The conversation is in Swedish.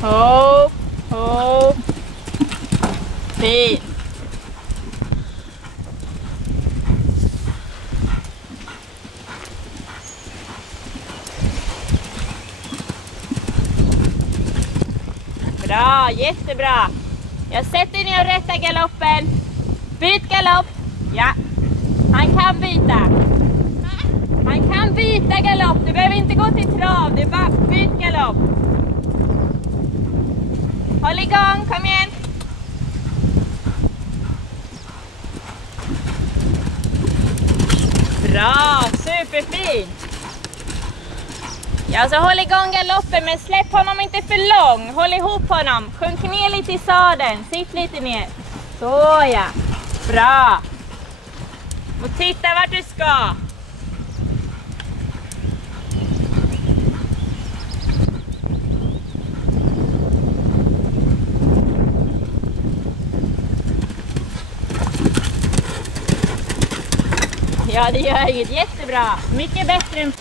Hopp, hopp. Fint. Bra, jättebra. Jag sätter ner och rättar galoppen. Byt galopp. Ja, han kan byta. Han kan byta galopp. Du behöver inte gå till trav. Det är bara byt galopp. Håll igång, kom igen. Bra, superfint. Ja, så håll igång galoppen, men släpp honom inte för lång. Håll ihop honom. Sjunk ner lite i sadeln. Sitt lite ner. Så ja. Bra. Och titta vart du ska. Ja, det gör inget. Jättebra. Mycket bättre än...